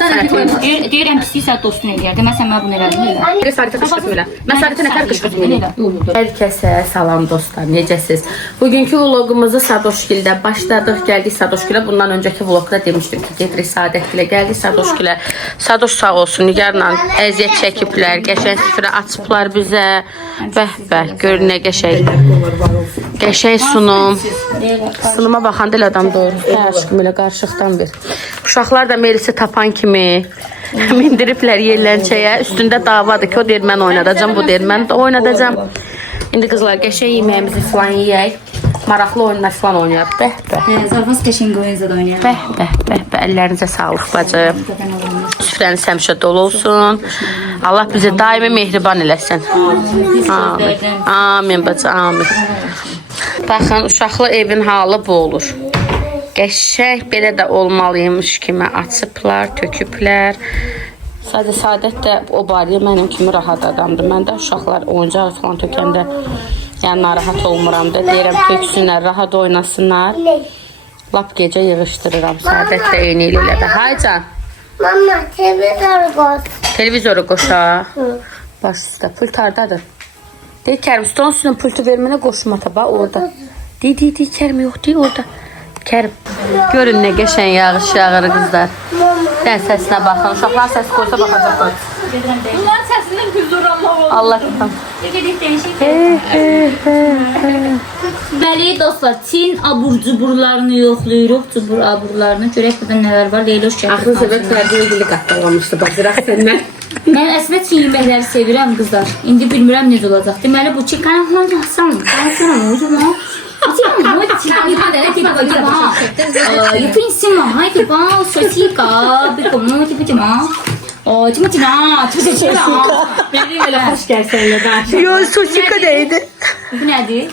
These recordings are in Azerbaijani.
Deyirəm pisliksə dostun eləyər. Deməsən mən bunu elədim. Bir Sarıta qışqırtma elə. Mən Sarıta nətər qışqırtma elə. Hər kəsə salam dostlar, necəsiz? Bugünkü vlogumuzu Sadoşgildə başladıq, gəldik Sadoşgilə. Bundan öncəki vlogda demişdim ki, gedirik Saadətgilə, gəldik Sadoşgilə. Sadoş sağ olsun, Nigarla əziyyət çəkiblər, qəşəng süfrə açıblar bizə. Bəh, görün nə qəşəng. Qəşəng sunum. Sunuma baxanda elə adam doğru. Hə, aşkım elə qarışıqdan bir. Uşaqlar da Melisi tapan kimi mindiriblər yerlənçəyə. Üstündə davadır ki, o deyir mən oynadacam, bu deyir mən də oynadacam. İndi qızlar qəşəng yeməyimizi falan yeyək. Maraqlı oyunlar falan oynayaq. Bəh. Zarfas qəşəng oyunca da oynayaq. Bəh. Əllərinizə sağlıq bacı. Süfrəniz həmişə dolu olsun. Allah bizi daimi mehriban eləsin. Amin bacı, amin. Baxın, uşaqlı evin halı bu olur. Qəşəng belə də olmalıymış kimi açıblar, töküblər. Saadət də o barədə mənim kimi rahat adamdır. Mən də uşaqlar oyuncaq falan tökəndə yəni narahat olmuram da. Deyirəm töksünlər, rahat oynasınlar. Lap gecə yığışdırıram. Saadət də eyni ilə də. Haycan. Mama, televizoru qoş. Televizoru qoşaq. Baş üstə. Pult hardadır? Deyir Kərim, stolun üstünə pultu vermənə qoşma taba orada. Deyir Kərim, yox deyir orada. Kərim, görün nə qəşəng yağış yağır qızlar. Sən səsinə baxın. Uşaqlar səs qoysa baxacaqlar. Bunların səsindən hüzuranma olur. Allah qıtam. Gedib dəyişik. Bəli dostlar, Çin abur-cuburlarını yoxlayırıq. Cubur aburlarını. Görək burada nələr var. Leyloş gətir. Axı səbət fərqli dili qatlamışdı. Baxıraq səndən. Mən əslində Çin yeməkləri sevirəm qızlar. İndi bilmirəm necə olacaq. Deməli bu Çin kanalından yazsam. Ben sonra ne olacaq? 我其他地方的地方地方，有分什么？还地方说起个，别个么地不地方？哦，这么近啊，这是去哪？ Benim elə xoş gəlsən də. Yo, susika neydi? Bu nədir?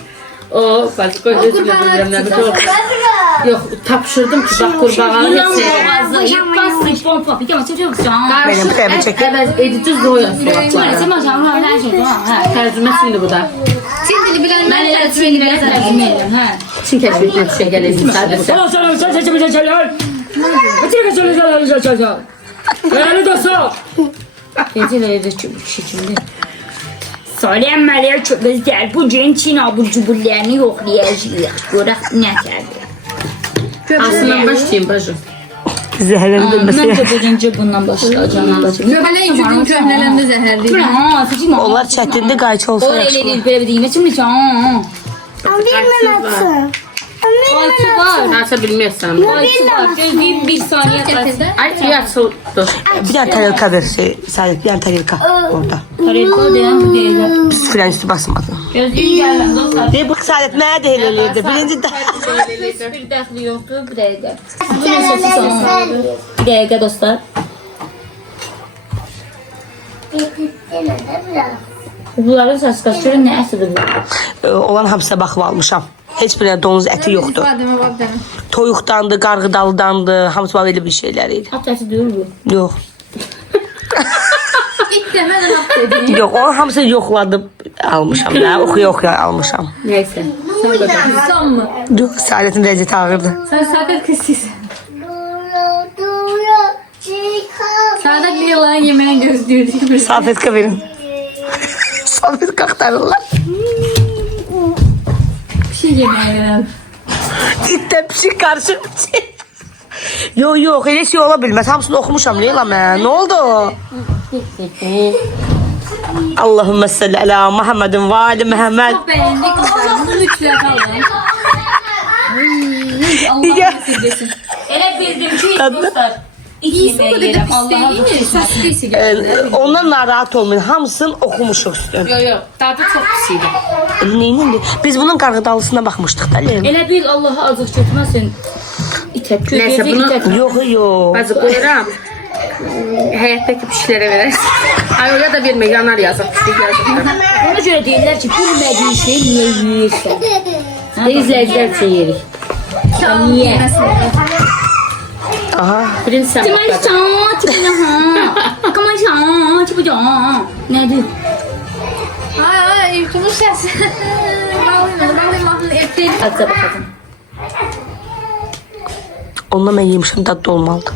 O, bacı qoy özümə bilirəm nədir. Yox, tapşırdım ki, bax qurbağanı Yılan heç boğazı, yıkası, pompa, bir kere çekiyor musun? Benim kremi çekin. əvəz edici zoya Böyle sulatları. sen başa bunu her şey tamam. Tərcümə şimdi bu da. Çin dili bilenler de Çin dili bilenler tercüme ha. Çin kəşfiyyətinə düşə gələcək sadəcə. Geceleri şekilde. Söylenmeler çok özel. Bugün Çin abur-cuburlarını yoklayacağız. Görək nə gəldi. Aslından başlayayım bacı. Zehirlendim Məncə mesela. birinci bundan başlayacağım. Köhnə vücudun köhnələndə zəhərli. Ha, seçim o. Onlar çətindi qayçı O olsa elə yaxşı. elə belə deyim. Şimdi can. Amin atsın. Ayçı var. Nəsə bilmirsən. Ayçı var. Gözleyim bir saniye kalsın. Ay, suyu açıldı. Bir tane tarelka ver Saadet, bir tane tarelka orada. Tarelko deyən bu deyəcək. Süfren üstü basmadı. Gözleyim gələn dostlar. De bu Saadet mənə də elə eləyirdi. Birinci də. Bir dəxli yoxdur bu dəqiqə. Bu nə səsi Bir dəqiqə dostlar. Bunların səsi qaçırır, nə əsədir bu? Olan hamısa baxıb almışam. Heç birə donuz əti yoxdur. Toyuqdandı, qarğıdalıdandı, hamısı var elə bir şeylər idi. At əti deyil bu. Yox. İlk demədən hap dedim. Yox, onun hamısını yoxladım almışam da. Oxuya almışam. Nəysə. Sen mı? Yox, Saadətin vəziyyəti ağırdı. Sen Saadet kızsın. Saadet bir yılan yemeğini gözlüyordu. Salfetka verin. Salfetka aktarırlar. Bir şey yemeğe verelim. İtdən pişik karşı. Yox, elə şey ola bilməz. Hamısını oxumuşam Leyla mən. Nə oldu? Allahümme salli ala Muhammedin ve ali Muhammed. Çok beğendik kızlar. Bunu lütfen alın. Allah sizdesin. Elə bildim ki dostlar. İyisi bu kadar da pis değil mi? Saç pisi geldi. Ondan narahat olmayın. Hamısını oxumuşuq üstün. Yox, dadı çox pis idi. Neyindir? Biz bunun qarğıdalısına baxmışdıq da Leyla. Elə bil Allah'a azıq götürməsin. İtək Nəysə, gözəcək bunu- itək. Yox. Bacı qoyuram. Həyətdəki pişlərə verərsən. Ay, oya da vermə, yanar yazıq. Pişik yazıq. Ona görə deyirlər ki, bilmədiyin şey niyə yeyirsən? İzləyicilər üçün yerik. Niyə? Aha. Birinci sən Deməli, bacı. Nədir? Ay YouTube'un sesi. Bağlayın evdeyim. Hadi baxacam. Ondan mən yemişim, dadlı olmalıdır.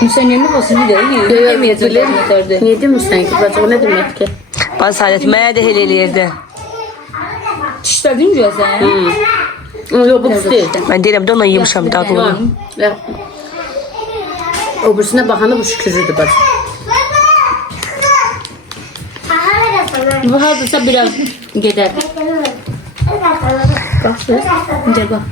Müsəyyəndə olsun deyir. Yeməyəcəklər nətərdir. Niyə demirsən ki, bacı, o nə demək ki? Bana Saadet mənə də elə eləyirdi. Dişlərdin görsən? Yox, bu pis deyil. Mən deyirəm də ona yemişəm dadlı. O birisine baxanda bu şükürlüdür bacı. Bu hardasa biraz gedər. Bax, incə bax.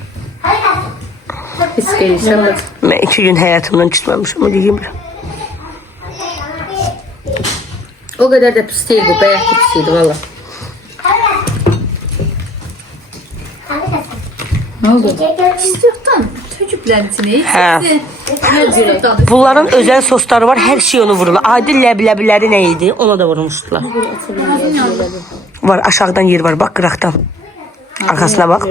Pis deyilsən bacı. Mən 2 gün həyatımdan küsməmişim, o deyimlə. O qədər də pis deyil bu, bəyəkli pis idi valla. Nə oldu? İstiyorsan çocuklar içine. Hə. Bunların özel sosları var, her şey onu vururlar. Adi leblebileri neydi? Ona da vurmuşdular. Var, aşağıdan yer var, bak qıraqdan. Arkasına bak.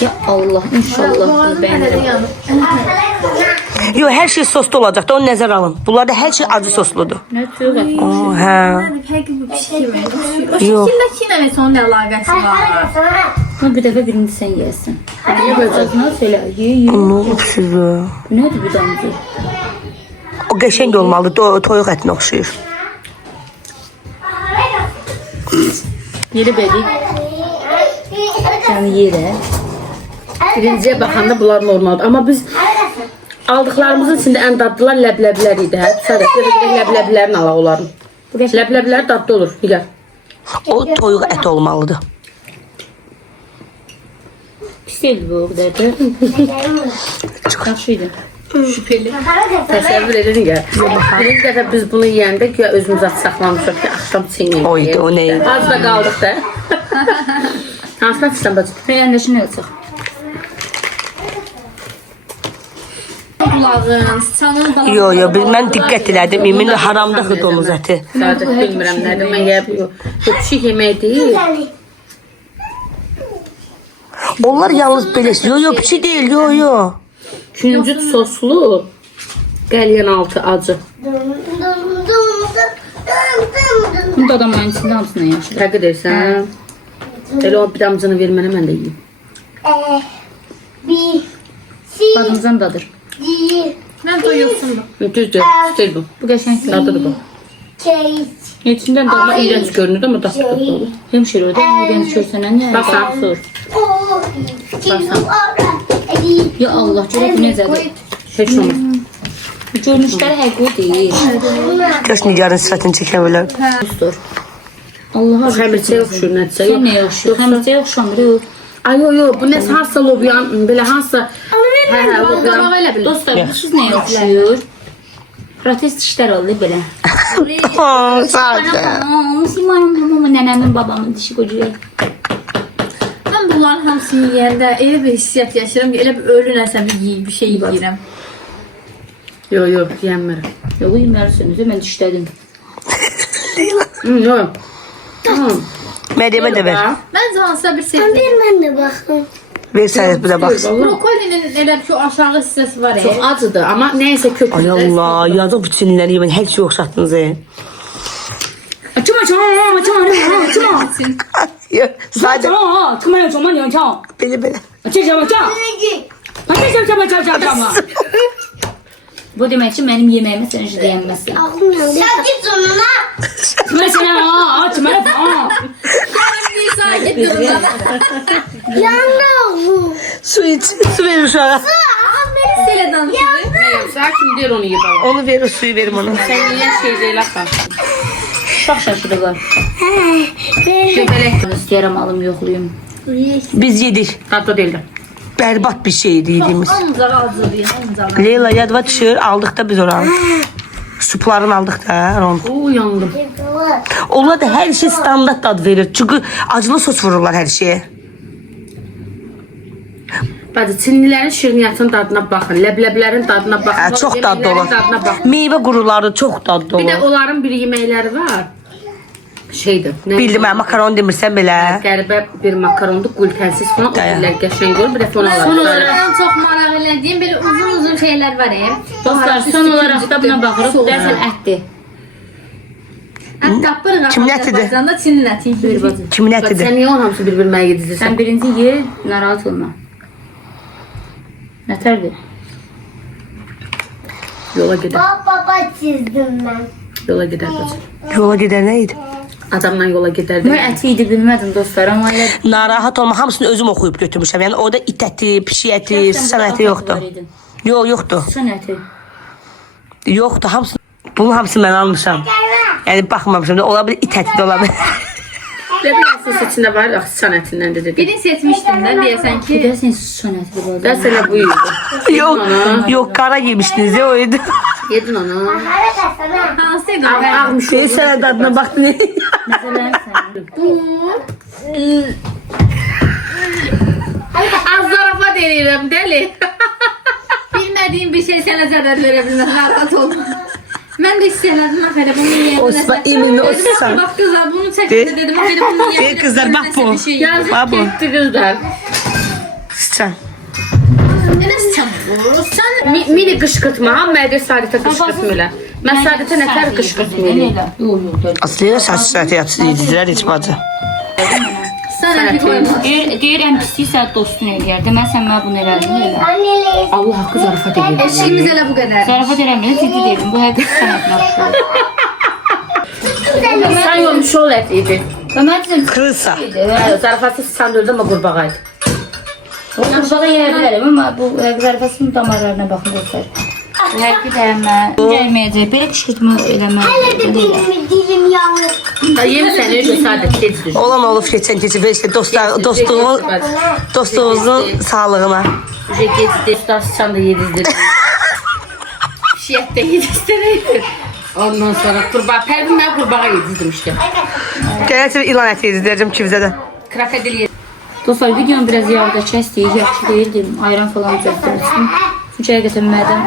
Ya Allah, inşallah bunu bəyənirəm. Yo, her şey soslu olacak da onu nəzər alın. Bunlarda her şey acı sosludur. Nə tövbə. Oo, hə. Herkes bir şey var. O Yok. şekildeki ne son ne alakası var? Bunu bir dəfə birini sən yeyəsən. Ağzına söylə, ye. Ne olub sizə? Bu nədir bu damcı? O qəşəng olmalı, toyuq ətinə oxşayır. Yeri bəli. Yəni yerə. Birinciyə baxanda bunlar normaldır. Amma biz aldıqlarımızın içində ən dadlılar ləbləbilər idi. Hə? Sadəcə ləbləbilərini alaq onların. Ləbləbilər dadlı olur. Nigar. O toyuq əti olmalıdır. Pis deyildi bu o qədər də. Yaxşıydı. Təsəvvür edin ya. Birinci dəfə biz bunu yeyəndə güya özümüz aç saxlamışıq ki, axşam çiyin Oydu, o neydi? Az da qaldıq da. Hansına fistan bacı? Rəyəndəşin ölçək. Kulağın, sıçanın falan. Yo, mən diqqət elədim. İmin haramdadır domuz əti. Sadəcə bilmirəm nədir. Mən yeyib bu pişik yemək deyil. Onlar yalnız belə. Yo, pişi deyil, yo. Küncüt soslu, qəlyan altı acı. Bunu da adamların içində hamısından yaxşıdır. Təqid edirsən. Elə o bir damcını ver mənə, mən də yiyeyim. Badımızdan dadır. Ben doyuyorsun. Düzdür, değil bu. Bu qəşəng Dadıdır bu. İçindən Amma doğma iyrənc görünür amma dadlı olur. hemşire o da iğrenç görsənən nə? Baxın. Sor. Ya Allah, görək bu necədir? Heç olmaz. Görünüşləri həqiqi deyil. Göz Nigarın sifətini çəkə bilər. Sor. Allah Xəmirçiyə oxşur nədirsə. Sən nəyə oxşur? Xəmirçiyə oxşamır o. Ay yo, bu nə hansısa lobyan, belə hansısa. Hə, lobyan. Öyle bile. Dostlar, bu siz nəyə oxşuyur? Protest işlər oldu belə. Müslümanım, nənəmin, babamın dişi qocuya. Ben bunların hamısını yiyəndə elə bir hissiyat yaşayıram ki, elə bir ölü nəsə bir şey yiyirəm. Yo, yiyənmirəm. Yox, yeməlisiniz, mən dişlədim. Yo. Məryəmə də ver. Məncə hansısa bir sebze. Ben de bakın. Ver Saadet bir də baxsın. Brokolinin elə bir şu aşağı hissəsi var Çox ya. acıdır, amma nəysə Ay kökündə. Allah, yazıq bu çinliləri yemin hər şey oxşatdınız. Açma. Saadet Açma. belə. Bu demək ki, mənim yeməyimə sən heç deyənməzsən. Sen git sonuna. Açma. Sakin durun. Yandım. Su iç, su ver uşağa. Sele danışıyor. Sakin deyil onu yiyib alaq. Onu ver, o suyu verim ona. Sən yiyən şey deyil axı. Uşaq şaşırırlar. Göbələk istəyərəm alım, yoxlayım. Biz yedik. Dadlı deyildi. Berbat bir şeydi yediğimiz. Ancaq hazırlayın, ancaq. Leyla yadva düşür, aldık da biz oranı. Suplarını aldık da. Oo, yandım. Onlar da her şey standart tad verir. Çünkü acılı sos vururlar her şeye. Bacı, çinlilərin şirniyyatının dadına baxın, ləbləblərin dadına baxın. Çok dadlı yeməklərin olur. dadına baxın. Meyve kuruları çok dadlı Bir də olur. onların bir yeməkləri var. Şeydir. nə- Bildim ben makaron demirsen belə. Qəribə bir makarondur, glütensiz falan. O Dayan. dillər qəşəng olur, bir də onu Son alalım. olarak en çok merak edildiğim böyle uzun şeyler var ya. Dostlar, son olaraq da buna baxırıq. Dərsən ətdir. Et tapırıq. Kimin ətidir? Azərbaycanda Çinin əti. Buyur bacı. Kimin Sən ətidir? niyə onun hamısı bir-birinə yedizirsən? Sən birinci ye, narahat olma. Nətərdir? Yola gedər. Baba çizdim ben. Yola gedər bacı. Yola gedən nə idi? Adamla yola gedər. Mən əti idi bilmədim dostlar, amma elə Narahat olma, hamısını özüm oxuyub götürmüşəm. Yəni orada it əti, pişik əti, sıçan əti yoxdur. Yoxdur. Sən əti. Yoxdur, hamısı. Bunun hamısını mən almışam. Yəni baxmamışam da ola bilər it əti də ola bilər. Ləbləsin içində var, axı sıçan ətindən də dedi. Birini seçmişdim də deyəsən ki. Görəsən sən əti bu. Dərs elə bu idi. Yox, qara yemişdiniz ya o idi. Yedin onu. Hansıydı? Ağmış Şey sənə dadına baxdın. Məsələn sən. Az zarafat edirəm, dəli. Bilmədiyim bir şey sənə zərər verə bilməz. Narahat olma. Mən də hiss elədim axı bunu yeyə Osman Emin'le o Dedim sen. bax qızlar bunu çəkdi dedim. Dedim bunu yeyə Ver kızlar, bax bu. Yazıq Bax bu. getdi qızlar. Sıçan. Nə sıçan bu? Sən Mini qışqırtma, mədir Sadətə qışqırtmırlar. Mən Sadətə nətər qışqırtmırlar. Aslında saç sıratı yedilər heç bacı. sən əti qoyma. Deyirəm pisliksə dostun eləyər. Deməli sən mənə bunu elədin elə. Anneli. Allah haqqı zarafat edir. Eşiyimiz elə bu qədər. Zarafat eləmirəm, ciddi deyirəm. Bu həqiqət sənətinə oxşuyur. Sən yolmuş ol ət idi. Və mən dedim, Kırılsa. Zarafatsız sən də öldün mü qurbağa idi. o qurbağa yeyə bilərəm, amma bu zarafasının damarlarına baxın dostlar. Həqiqət əmmə, gəlməyəcək. Belə qışqırtma eləmə. Hele de benim dilim yanır. Yeni səni öyle Sadət tez düz. Olan olub keçən keçib verirsə dostluğumuzun sağlığına. Uje geçti, usta sıçan da yedizdir. Şiyət də yedizdir. Ondan sonra qurbağa, Pərvin mən qurbağa yedizdim işte. Gələcək ilan əti yedizdirəcəm kivzədə. Krokodil yedizdim. Dostlar, videonu biraz yağda kəsdik. Yaxşı deyildim. Ayran falan düzəltmişdim. Çünki həqiqətən mədəm.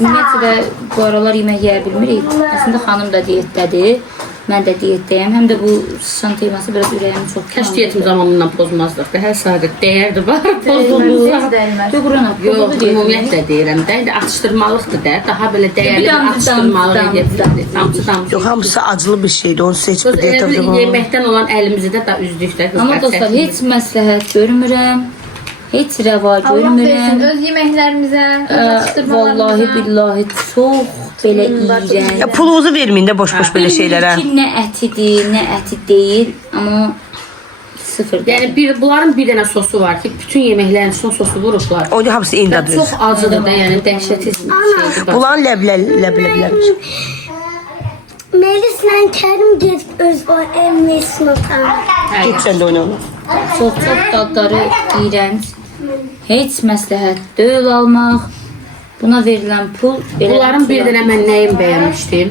Ümumiyyətlə də bu aralar yemək yeyə bilmirik. Əslində xanım da diyetdədir. Mən də diyetdəyəm. Həm də bu sıçan teması biraz ürəyimi çox Kaç diyetim zamanından pozmazdıq. Hər Sadət deyərdi var, pozulmazlar. Yox, Qurana, Yox, ümumiyyətlə deyirəm də, indi atışdırmalıqdır da, daha belə dəyərli bir atışdırmalıq edirdik. Damcı. Yox, hamısı acılı bir şeydir. Onu heç bu diyetə Yeməkdən olan əlimizi də da üzdük də. Amma dostlar, heç məsləhət görmürəm. Heç rəva Allah versin görmürəm. öz yeməklərimizə, öz Vallahi atışdırmalarımıza. billahi çox belə iyrənc. Ya pulunuzu verməyin də boş-boş belə şeylərə. Bilmiyorum ki, nə ətidir, nə əti deyil, amma sıfır. Yəni bunların bir dənə sosu var ki, bütün yeməklərin son sosu vurublar. Onu hamısı Və indadır. çox acıdır da, yəni dəhşəti şeydir. Bunların ləbləbilərmiş. Melis'le Kerim gezip öz o emmisini atar. Get sən də oyna. Çox dadları iyrənc. Heç məsləhət deyil almaq. Buna verilən pul belə Bunların bir dənə mən nəyin bəyənmişdim?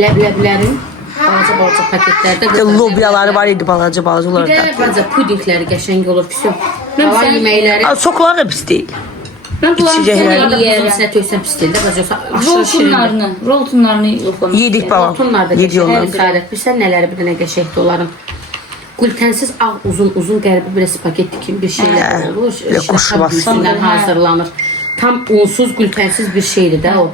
Ləbləbilərin balaca paketlərdə. Lobiyaları var idi balaca Bir onlarda. də balaca pudingləri qəşəng olur, pis. Qalan yeməkləri. Soqlar da pis deyil. Mən bunları İçəcəklər. Bunlar da yeyərəm. buzun içinə töysən pis deyil də, bacı aşırı şirindir. Roltunlarını yoxlamaq. Yedik baba. Rotunlar da Yedik onları. qəşəng. Sadət bilsən nələri bir dənə qəşəngdir onların. Glutensiz ağ uzun qəribə belə spagetti kimi bir şeylər olur. Belə qoşulmaz. Şəkər hazırlanır. Tam unsuz, glutensiz bir şeydir də o.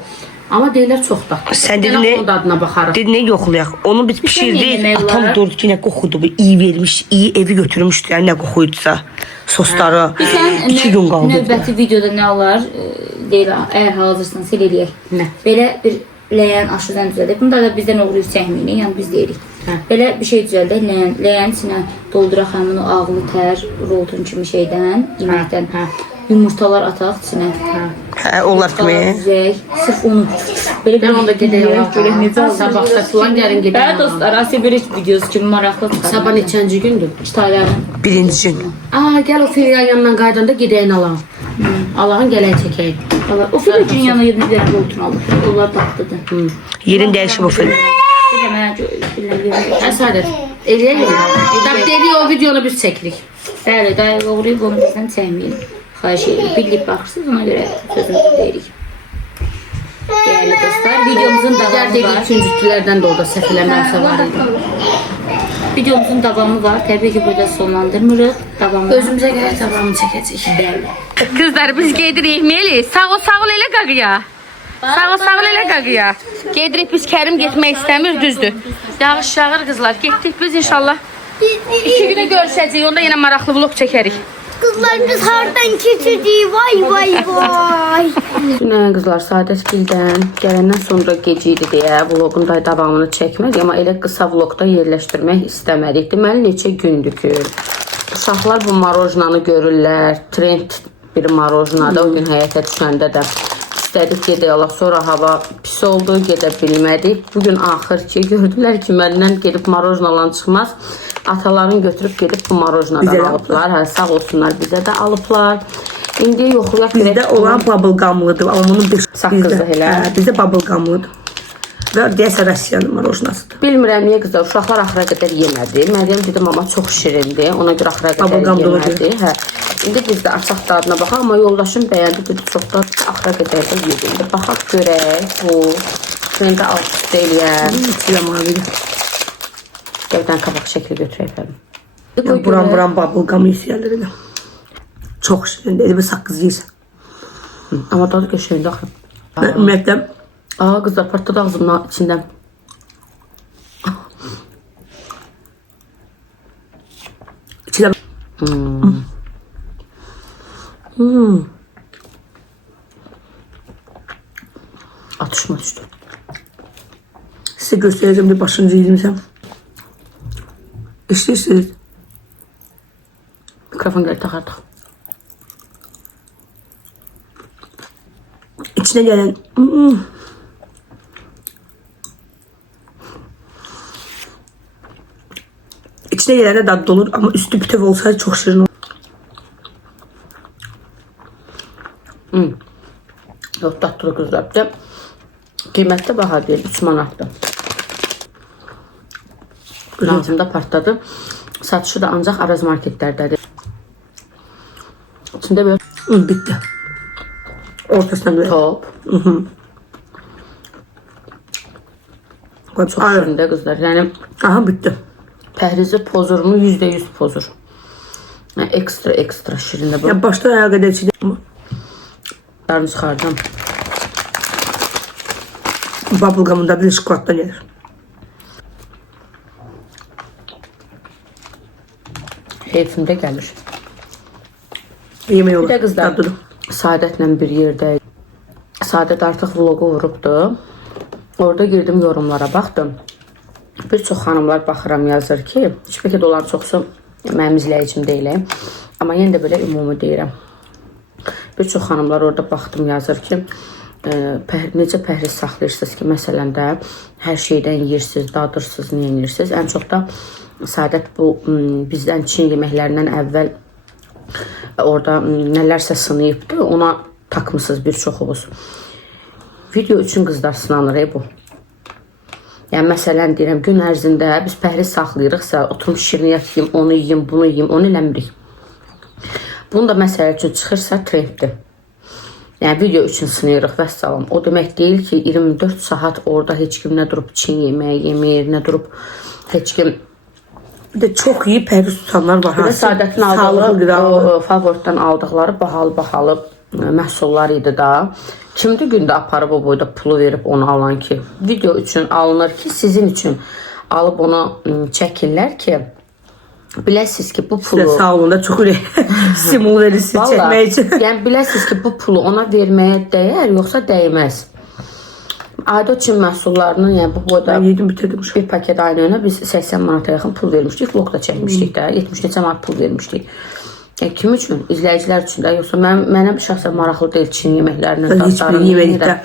Amma deyirlər çox dadlı. Sən dedin Gəlin nə? onun dadına baxarıq. Dedi nə yoxlayaq? Onu biz pişirdik. yemək Atam olaraq. durdu ki, nə qoxudu bu. İyi vermiş, iyi evi götürmüşdü. Yəni nə qoxuydusa. Sosları. Sən 2 gün qaldı. növbəti videoda nə olar? Deyir, əgər hazırsansa elə eləyək. Nə? Belə bir ləyən aşıdan düzəldək. Bunda da bizdən oğruyub çəkməyin, yəni biz deyirik. Hə. Belə bir şey düzəldək, ləyənin içinə dolduraq həmin o ağlı tər, roltun kimi şeydən, yeməkdən. hə. Yumurtalar ataq içinə. Hə, onlar kimi. Düzək, sırf onu belə Mən onda gedək görək necə alaq. Sabah da filan gəlin gedək. Bəli dostlar, Asiya bir videosu kimi maraqlı çıxar. Sabah neçənci gündür? Kitayların. Birinci gün. Gəl o filial yanından qaydanda gedəyin alalım. Allah'ın gələk çəkək. O film üçün yanına yedin bir dənə roltun alır. Onlar tatlıdır. Yerin dəyişib o film. Bir də mənə bilirəm. Hə Sadət, eləyək. Dab dediyi o videonu biz çəkirik. Bəli, dayı uğrayıb onu bizdən çəkməyin. Xahiş edirik. Bilib baxırsınız, ona görə sözümüzü deyirik. Değerli dostlar, videomuzun Digər davamı dediyi var. üçüncütülərdən də orada səhv eləməmsə var idi. Videomuzun davamı var. Təbii ki, burada sonlandırmırıq. Davamı Özümüzə görə davamını çəkəcəyik. Bəli. Kızlar biz gedirik Meli. Sağ ol elə qaqıya. Sağ ol elə qaqıya. Gedirik biz Kərim getmək istəmir, düzdür. Yağış yağır qızlar. Getdik biz inşallah. 2 günə görüşəcəyik. Onda yenə maraqlı vlog çəkərik. Kızlar biz hardan keçirik. Vay vay vay. Dünən qızlar Sadətgildən gələndən sonra gecə idi deyə vlogun da davamını çəkmək, amma elə qısa vlogda yerləşdirmək istəmədik. Deməli neçə gündür ki, uşaqlar bu marojnanı görürlər, trend bir marojnadır. O gün həyətə düşəndə də istədik gedək, sonra hava pis oldu, gedə bilmədik. Bugün axır ki, gördülər ki, məndən gedib marojnalan çıxmaz. Ataların götürüb gedib bu marojnadan alıblar. Hə, sağ olsunlar, bizə də alıblar. İndi yoxlayaq görək. Bizdə olan bubblegumlıdır, amma bunun bir Saqqızlı elə. Bizdə bubblegumlıdır. Və deyəsə Rusiyanın marojnasıdır. Bilmirəm niyə qızlar, uşaqlar axıra qədər yemədi. Məryəm dedim, amma çox şirindir. Ona görə axıra qədər yemədi. Hə. İndi biz də açaq dadına baxaq, amma yoldaşım bəyəndi, dedi, çox da axıra qədər də yedi. İndi baxaq görək, bu trendə alt-üst eləyəm. İçilə mavidir. Evdən qabaq şəkli götürək fəlim. Buram bubblegum yiyirlər elə. Çox şirindir, elə bir saqqız yiyirsən. Amma dadı qəşəngdir axı. Ümumiyyətlə, Qızlar, partladı ağzımdan içindən. içilə... Atışma düşdü. Sizə göstərəcəm də başıncı yedirmişəm. İşləyirsiniz. Mikrofon gəlir taxardıq. İçinə gələn... İçinə gələn də dadlı olur, amma üstü bütöv olsaydı çox şirin olur. Yox, tatlı qızlar. Bir də qiymətdə baha deyil, 3 manatdır. Ağzımda partladı. Satışı da ancaq Araz marketlərdədir. İçində böyle Bitti. Ortasına göre. top. Çox şirində qızlar. Yəni, Aha, bitti. pəhrizi pozurmu? %100 pozur. Yəni, ekstra şirində bu. Ya başdan ayağa qədər içilir. Darını çıxardım. Bubblegum'unda bir şokolatdan gelir. Heyfimdə gəlir. Yemeği Bir olur. də qızlar, Dadlıdır. Sadətlə bir yerdə. Sadət artıq vlogu vurubdu. Orada girdim yorumlara, baxdım. Bir çox xanımlar baxıram yazır ki, heç bəlkə də onların çoxsu mənim izləyicim deyiləm. Amma yenə də belə ümumi deyirəm. Bir çox xanımlar orada baxdım yazır ki, necə pəhriz saxlayırsınız ki, məsələn də hər şeydən yeyirsiniz, dadırsınız, niyə yeyirsiniz? Ən çox da Sadət bu bizdən Çin yeməklərindən əvvəl orada nələrsə sınayıbdı, ona takmısınız bir çoxumuz. Video üçün qızlar sınanır bu. Yəni məsələn deyirəm, gün ərzində biz pəhriz saxlayırıqsa, oturum şirniyyat yiyim, onu yiyim, bunu yiyim, onu eləmirik. Bunu da məsələ üçün çıxırsa trenddir. Yəni video üçün sınayırıq və salam. O demək deyil ki, 24 saat orada heç kim nə durub Çin yeməyi yemir, nə durub heç kim... Bir de çok iyi pəhriz tutanlar var. Bir də Sadətin aldığı, favoritdən aldıqları bahalı məhsullar idi da. Kimdi gündə aparıb o boyda pulu verib onu alan ki, video üçün alınır ki, sizin üçün alıb onu çəkirlər ki, biləsiniz ki, bu pulu... Sağ olun da çok öyle simul verirsiniz çəkmək üçün. Yəni biləsiniz ki, bu pulu ona verməyə dəyər, yoxsa dəyməz. Adi Çin məhsullarının, yəni bu boyda Ben yedim bitirdim. bir paket aynı önə biz 80 manata yaxın pul vermişdik. Vlog da çəkmişdik də, 70 neçə manat pul vermişdik. Kim üçün? İzləyicilər üçün də, yoxsa mənə şəxsən maraqlı deyil Çin yeməklərinin Ben hiçbirini yemedik de.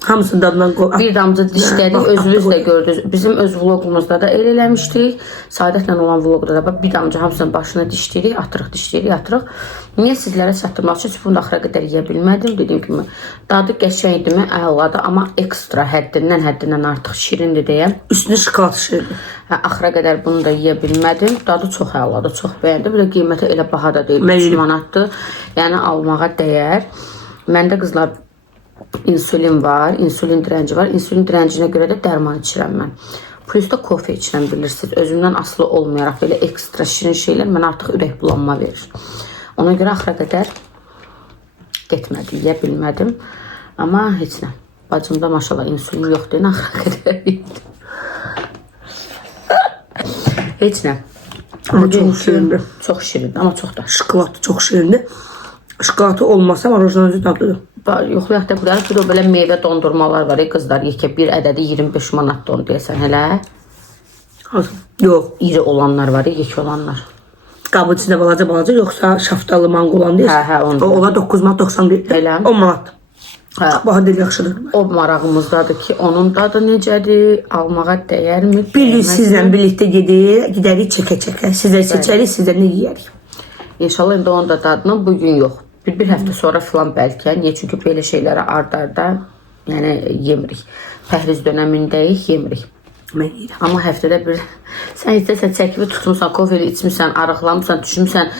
Hamısının dadından bir damcı dişlədik, özünüz də gördünüz. Bizim öz vlogumuzda da el eləmişdik. Sadətlə olan vlogda da bir damcı hamısının başına dişləyirik, atırıq. Niyə sizlərə çatdırmaq üçün bunu da axıra qədər yeyə bilmədim. Dediyim kimi, dadı qəşəngdimi, əladır, amma ekstra həddindən artıq şirindir deyə. Üstüne şokolat şirindir. Axıra qədər bunu da yeyə bilmədim. Dadı çox əladır, çox bəyəndim. Bir də qiyməti elə baha da deyil, 3 manatdır. Yəni almağa dəyər. Məndə qızlar insulin var, insulin dirənci var. İnsulin dirəncinə görə də dərman içirəm mən. Plus da kofe içirəm, bilirsiniz. Özümdən asılı olmayaraq belə ekstra şirin şeylər mən artıq ürək bulanma verir. Ona görə axıra qədər getmədi, yeyə bilmədim. Amma heç nə. Bacımda maşallah insulin yoxdur, axıra qədər yedim. Heç nə. Ama çok şirindir. Çox şirindir, amma çox da. Şokolatı çok şirindir. Şokolatı olmasa marojnacı dadlıdır. Yoxlayaq da burada bir də belə meyvə dondurmalar var. Qızlar yekə bir ədədi 25 manatdır onu deyəsən hələ. Yox. İri olanlar var, yekə olanlar. Qabın içində balaca yoxsa şaftalı mango olan deyil. Hə, onu. O ola 9 manat 91. Elə. 10 manat. Hə. Baha deyil yaxşıdır. O marağımızdadır ki, onun dadı necədir, almağa dəyərmi? Bir gün sizlə birlikdə gedərik çəkə-çəkə. Sizə seçərik, sizə nə yeyərik. İnşallah indi onun da dadını bugün yox. Bir həftə sonra filan bəlkə. Niyə? Çünki belə şeyləri ard-arda yəni yemirik. Pəhriz dönəmindəyik, yemirik. Mən yeyirəm. Amma həftədə bir sən istəsən çəkimi tutmusan, kofeli içmirsən, arıqlamısan, düşmüsən,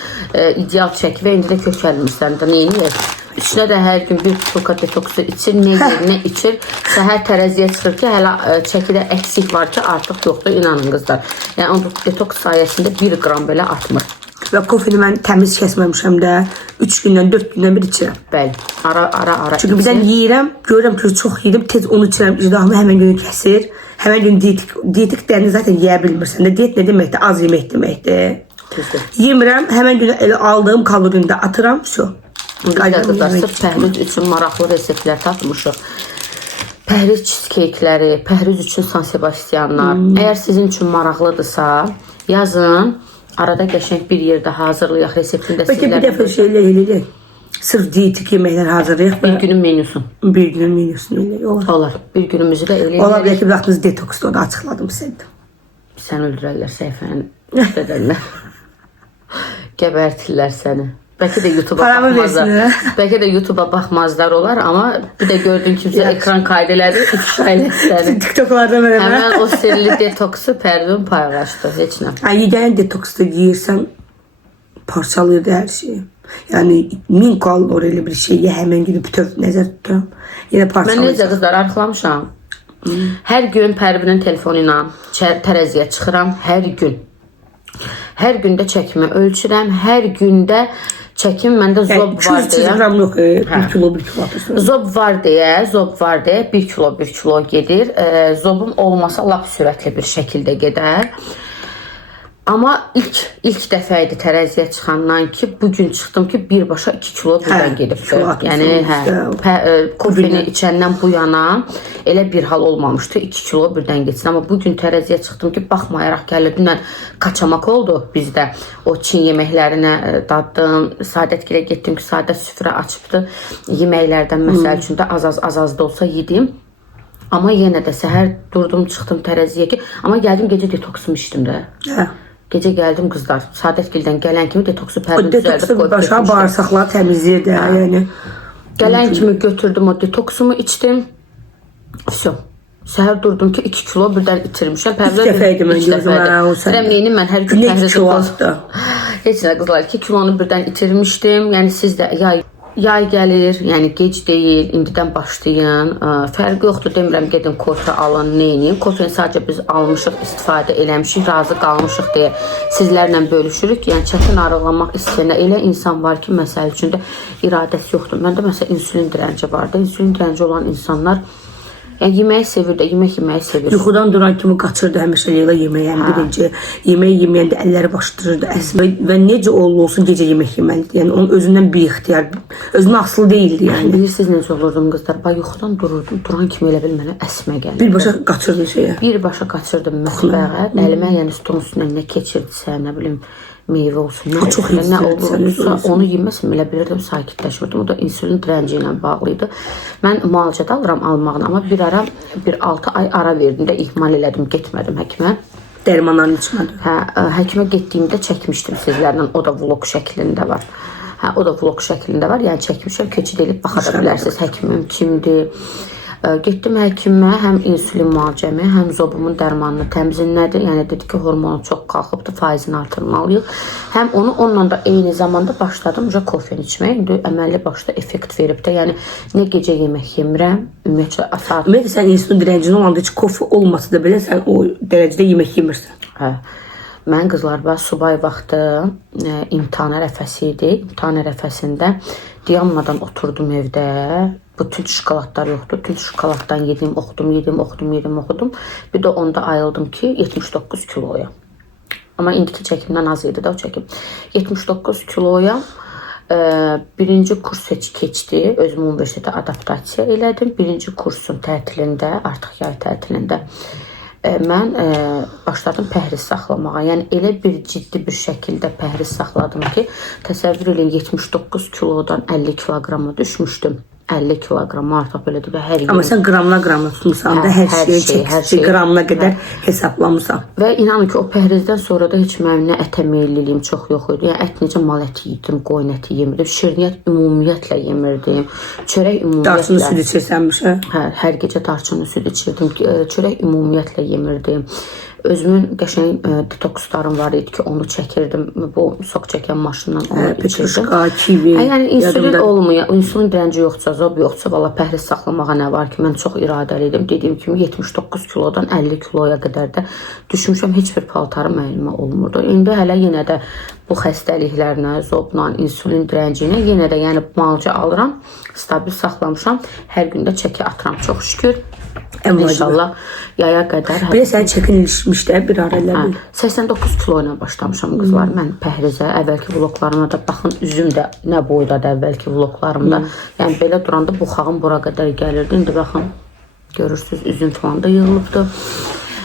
ideal çəkivə indi də kökəlmirsən də nə edir? İçinə də hər gün bir butulka detoksu içir, nə yer, nə içir. Səhər tərəziyə çıxır ki, hələ çəkidə əksik var ki, artıq yoxdur, inanın qızlar. Yəni o detoks sayəsində 1 qram belə artmır. Və kofeni mən təmiz kəsməmişəm də 3 gündən 4 gündən bir içirəm. Bəli, ara. Çünki birdən yeyirəm, görürəm ki, çox yedim, tez onu içirəm, iştahımı həmən günü kəsir. Həmən gün dietik dəyəni zaten yeyə bilmirsən də. Diyet nə deməkdir? Az yemək deməkdir. Yemirəm, həmən günü elə aldığım kalorini də atıram, все. Qızlar, sırf pəhriz üçün maraqlı reseptlər tapmışıq. Pəhriz cheesecake'ləri, pəhriz üçün San Sebastianlar. Əgər sizin üçün maraqlıdırsa, yazın. Arada qəşəng bir yerdə hazırlayaq reseptində sizlərlə. Peki bir dəfə şeylə eləyək. Sırf dietik yeməklər hazırlayaq. Bir günün menüsün. Bir günün menüsünü eləyək. Olar. Bir günümüzü də eləyək. Olar, bəlkə bir vaxtınız detoksda onu açıqladım sizdə. Sən öldürərlər səhifəni. İstədərlər. Gəbərtirlər səni. Bəlkə də YouTube'a baxmazlar. Bəlkə də YouTube'a baxmazlar olar, amma bir də gördün ki, ekran kaydələri ifşa elədi səni. TikToklarda mənə. Həmən o sirli detoksu Pərvin paylaşdı, heç nə. Yegən detoksda yeyirsən, parçalayırdı hər şeyi. Yəni 1000 kalorili bir şey ye, həmən günü bütöv nəzər tuturam. Yenə parçalayırsan. Mən necə qızlar arıqlamışam. Hər gün Pərvinin telefonu ilə tərəziyə çıxıram, hər gün. Hər gündə çəkimi ölçürəm, hər gündə çəkim məndə zob var deyə. 200 qram yox, 1 kilo atırsan. Zob var deyə 1 kilo gedir. Zobum olmasa lap sürətli bir şəkildə gedər. Amma ilk dəfə idi tərəziyə çıxandan ki, bugün çıxdım ki, birbaşa 2 kilo birdən gedibdir. Yəni, kofeni içəndən bu yana elə bir hal olmamışdı, 2 kilo birdən geçsin. Amma bugün tərəziyə çıxdım ki, baxmayaraq gəlir, dünən kaçamak oldu bizdə. O Çin yeməklərinə daddım, Sadətgilə getdim ki, Sadət süfrə açıbdı. Yeməklərdən məsəl üçün də az da olsa yedim. Amma yenə də səhər durdum, çıxdım tərəziyə ki, amma gəldim gecə detoksumu içdim də. Gecə gəldim qızlar, Sadətgildən gələn kimi detoksu pərdə düzəldib qoyub başa bağırsaqları təmizləyir də, yəni. Gələn kimi götürdüm o detoksumu içdim. Всё. Səhər durdum ki 2 kilo birdən itirmişəm. İlk dəfə idi mən gözümə. Rəmliyini mən hər gün pəhriz etdim. Heç nə qızlar 2 kilonu birdən itirmişdim. Yəni siz də yay gəlir, yəni gec deyil, indidən başlayın. Fərqi yoxdur, demirəm gedin kofe alın, neyin. Kofeni sadəcə biz almışıq, istifadə eləmişik, razı qalmışıq deyə sizlərlə bölüşürük. Yəni çətin arıqlamaq istəyənə elə insan var ki, məsəl üçün də iradəsi yoxdur. Məndə məsələn insülin dirənci var da, insülin dirənci olan insanlar yəni yeməyi sevir də, yemək yeməyi sevir. Yuxudan duran kimi qaçırdı həmişə Leyla yeməyə, birinci. Yemək yeməyəndə əlləri başdırırdı əsmə və necə olsun gecə yemək yeməlidir. Yəni onun özündən bir ixtiyar, özünə asılı değildi yəni. Bilirsiniz necə olurdum qızlar? Bax yuxudan dururdum, duran kimi elə bil mənə əsmə gəldi. Birbaşa qaçırdı şeyə. Birbaşa qaçırdım mətbəxə, əlimə yəni stolun üstündən nə keçirdisə, nə bilim meyvə olsun, nə olursa onu yeməsəm elə bilirdim sakitləşmirdim. O da insülin dirənci ilə bağlı idi. Mən müalicədə alıram almağını, amma bir ara 6 ay ara verdim də ihmal elədim, getmədim həkimə. Dərmanlarını içmədim. Hə, həkimə getdiyimdə çəkmişdim sizlərlə, o da vlog şəklində var. Hə, o da vlog şəklində var, yəni çəkmişəm, keçid edib baxa da bilərsiniz həkimim kimdir. Getdim həkimə, həm insülin müalicəmi, həm zobumun dərmanını təmzinlədi. Yəni dedi ki, hormonu çox qalxıbdır, faizini artırmalıyıq. Həm onunla da eyni zamanda başladım kofeni içməyə. İndi əməlli başda effekt verib də. Yəni nə gecə yemək yemirəm, ümumiyyətlə saat. Ümumiyyətlə sən insülin direncin olanda heç kofe olmasa da belə sən o dərəcədə yemək yemirsən. Hə. Mən qızlar subay vaxtı imtahan ərəfəsi idi. İmtahan ərəfəsində dayanmadan oturdum evdə. Bu tül şokoladlar yoxdur. Tül şokoladdan yedim, oxudum. Bir də onda ayıldım ki 79 kiloya. Amma indiki çəkimdən az idi da o çəkim. 79 kiloyam. Birinci kurs keçdi. Özümü universitetə adaptasiya elədim. Birinci kursun tətilində, artıq yay tətilində mən başladım pəhriz saxlamağa. Yəni elə bir ciddi bir şəkildə pəhriz saxladım ki, təsəvvür edin 79 kilodan 50 kiloqrama düşmüşdüm. 50 kiloqram artıq belədir və hər Amma sən qramla tutmusan da hər şeyi çəkisi qramına qədər hesablamısan. Və inanın ki, o pəhrizdən sonra da heç mənim nə ətə meylliliyim çox yox idi. Yəni ət necə mal əti yedim, qoyun əti yemirdim. Şirniyyat ümumiyyətlə yemirdim. Çörək ümumiyyətlə. Darçını süd içirsənmiş, hə? Hə, hər gecə darçını süd içirdim. Çörək ümumiyyətlə yemirdim. Özümün qəşəng detokslarım var idi ki, onu çəkirdim. Bu sok çəkən maşından onu içirdim. Kivi. Yəni insulin olmuyor. İnsulin dirənci yoxsa, zob yoxsa, valla pəhriz saxlamağa nə var ki, mən çox iradəli idim. Dediyim kimi 79 kilodan 50 kiloya qədər də düşmüşəm. Heç bir paltarım əlimə olmurdu. İndi hələ yenə də bu xəstəliklərlə, zobla, insulin dirənci ilə yenə də yəni malca alıram. Stabil saxlamışam. Hər gündə çəki atıram. Çox şükür. İnşallah yaya qədər. Bir də sən çəkin ilişmiş də bir ara elədim. 89 kilo ilə başlamışam qızlar. Mən pəhrizə, əvvəlki vloglarıma da baxın, üzüm də nə boydadır əvvəlki vloglarımda. Yəni belə duranda buxağım bura qədər gəlirdi. İndi baxın, görürsünüz, üzüm falan da yığılıbdı.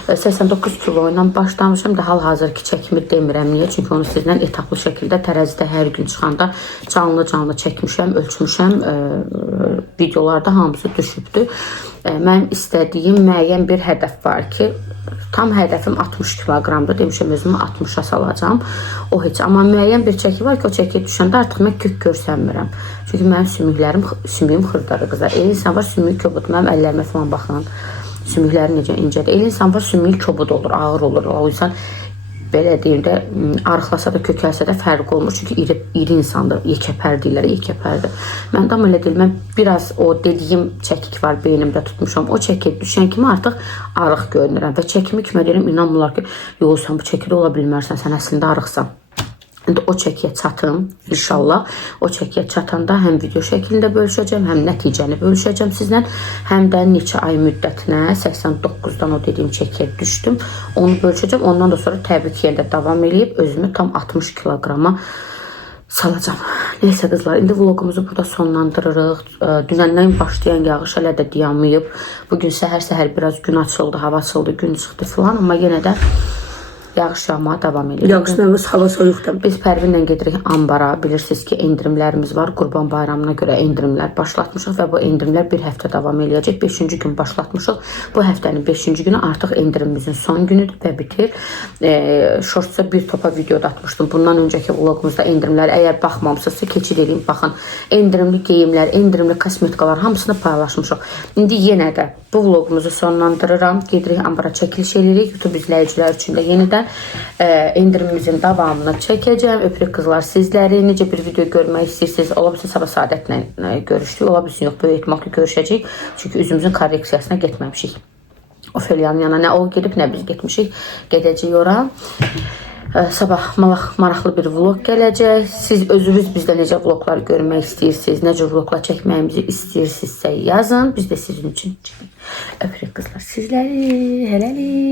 89 kilo ilə başlamışam. Da hal-hazırki çəkimi demirəm. Niyə? Çünki onu sizlə etaplı şəkildə tərəzidə hər gün çıxanda canlı çəkmişəm, ölçmüşəm. Videolarda hamısı düşübdür. Mənim istədiyim müəyyən bir hədəf var ki, tam hədəfim 60 kiloqramdır. Demişəm, özümü 60'a salacağım. O heç. Amma müəyyən bir çəki var ki, o çəkiyə düşəndə artıq mən kök görsənmirəm. Çünki mənim sümüyüm xırdadır qızlar. El insan var, sümüyü köbud. Mənim əllərimə falan baxın. Sümükləri necə incədir. El insan var, sümüyü kobud olur, ağır olur. O insan belə deyim də arıqlasa da, kökəlsə də fərqi olmur. Çünki iri insandır. Yekəpər deyirlər, yekəpərdir. Mən də elə deyil. Mən biraz o dediyim çəkik var beynimdə tutmuşam. O çəkiyə düşən kimi artıq arıq görünürəm. Və çəkimi kimə deyirəm, inanmırlar ki, yox, sən bu çəkidə ola bilmərsən, sən əslində arıqsan. İndi o çəkiyə çatım, inşallah. O çəkiyə çatanda həm video şəklində bölüşəcəm, həm nəticəni bölüşəcəm sizlə, həm də neçə ay müddətinə 89-dan o dediyim çəkiyə düşdüm. Onu bölüşəcəm. Ondan da sonra təbii ki, yerdə davam edib özümü tam 60 kiloqrama salacağım. Neysə qızlar, indi vlogumuzu burada sonlandırırıq. Dünəndən başlayan yağış hələ də dayanmayıb. Bugün səhər biraz gün açıldı, hava açıldı, gün çıxdı filan, amma yenə də yağış yağmağa davam edir. Yağışdan hava soyuqdur. Biz Pərvinlə gedirik ambara. Bilirsiniz ki, endirimlərimiz var. Qurban bayramına görə endirimlər başlatmışıq və bu endirimlər bir həftə davam eləyəcək. 5-ci gün başlatmışıq. Bu həftənin 5-ci günü artıq endirimimizin son günüdür və bitir. Shortsda bir topa video da atmışdım. Bundan öncəki vlogumuzda endirimlər, əgər baxmamısınızsa keçid edin, baxın. Endirimli geyimlər, endirimli kosmetikalar hamısını paylaşmışıq. İndi yenə də bu vlogumuzu sonlandırıram. Gedirik ambara çəkiliş edirik. YouTube izləyicilər üçün də yenidən endirimimizin davamını çəkəcəm. Öpürük qızlar sizləri. Necə bir video görmək istəyirsiniz? Ola bilsin sabah Saadətlə görüşdük. Ola bilsin yox, böyük ehtimal ki görüşəcəyik. Çünki üzümüzün korreksiyasına getməmişik. Ofeliyanın yana nə o gedib, nə biz getmişik. Gedəcəyik ora. Sabah maraqlı bir vlog gələcək. Siz özünüz bizdə necə vloglar görmək istəyirsiniz, necə vloglar çəkməyimizi istəyirsinizsə yazın. Biz də sizin üçün çəkək. Öpürük qızlar sizləri. Hələlik.